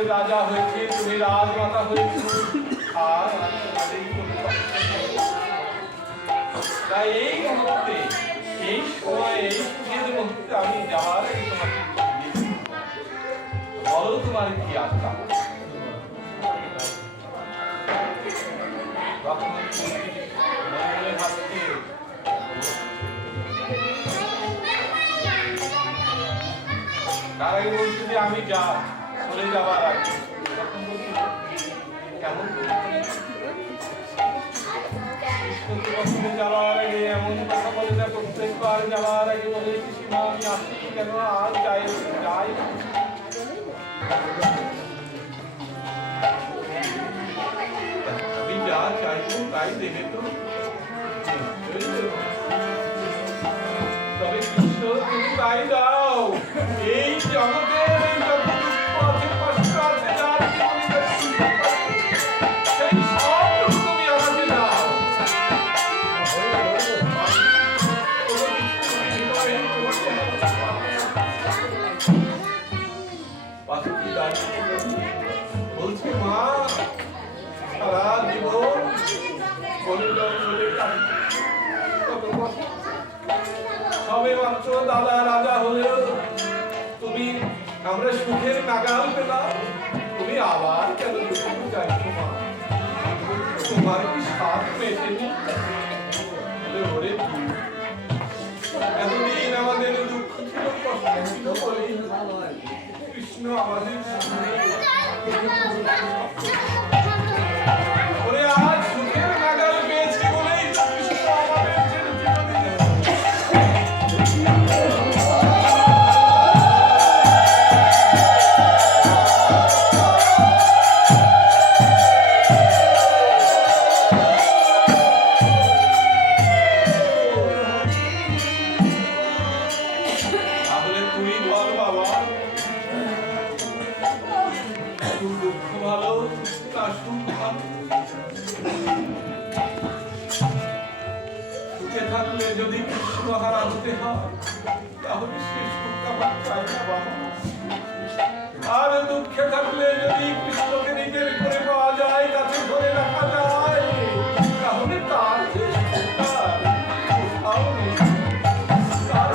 নগরের রাজা হয়েছে, তুমি রাজমাতা হয়েছে, আর তাই এই মুহূর্তে, এই সময়ে, এই সুখের মুহূর্তে আমি যাওয়ার আগে তোমাকে বলো তোমার কি আশা। তার আগে বলছি যে আমি যা চলে যাওয়ার আগে কেমন যাওয়ার আগে এমন কথা বলে না, প্রত্যেকবার যাওয়ার আগে বলে সীমা আমি আসি কেন, আর যাই যাই আমি যা চাইবো তাই দেবে তো। তবে কৃষ্ণ তুমি তাই দাও, এই জগতের এই যত দুঃখ আছে, কষ্ট আছে, যার জীবনে সেই সব তুমি আমাকে দাও। বলছি মা, সারা জীবন সবে মাত্র দাদা রাজা হলেও তুমি আমরা সুখের নাগাল পেলাম, তুমি আবার কেন চাইছো মা? তোমার কি সাথ মেটেনি? এতদিন আমাদের দুঃখ ছিল, কষ্ট ছিল বলে কৃষ্ণ আমাদের আজ সুখের নাগাল পেয়েছি বলেই কৃষ্ণ আমাদের ছেড়ে জীবনে যদি কৃষ্ণ হারা হতে হয় তাহলে সে সুখ আমার চাই না বাবা। আর দুঃখে থাকলে যদি কৃষ্ণকে নিজের করে পাওয়া যায়, কাছে ধরে রাখা যায়, তাহলে তার যে কোথাও নেই, তার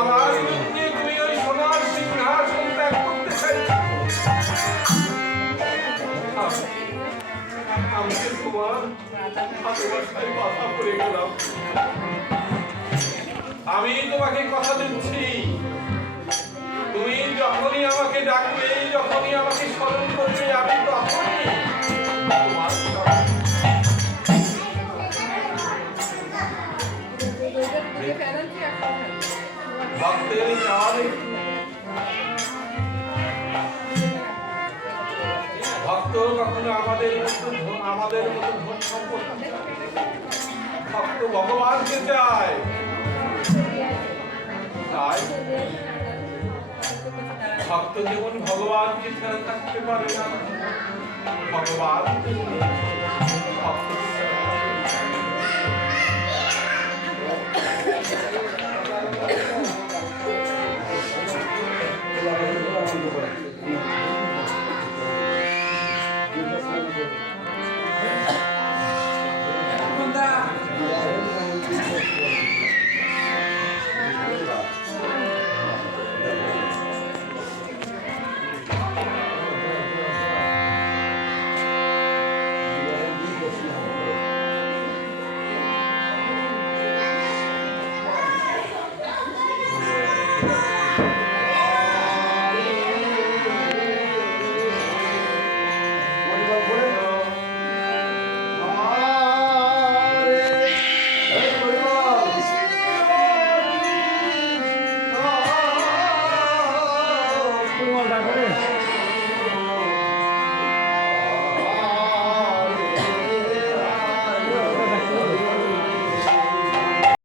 আমার বিরুদ্ধে তুমি ওই সোনার সিংহাসন ত্যাগ করতে চাইছো। আমি তোমার ভালোবাসায় বাধা পড়ে গেলাম। আমি তোমাকে কথা দিচ্ছি, তুমি যখনই আমাকে ডাকবে, যখনই আমাকে স্মরণ করবে, আমি তখনই তোমার ভক্তের চাল। ভক্ত কখনো আমাদের মতো ধন সম্পদ, ভক্ত ভগবানকে চায়। তাই ভক্ত যেমন ভগবানকে ছাড়া থাকতে পারে না, ভগবান ভক্ত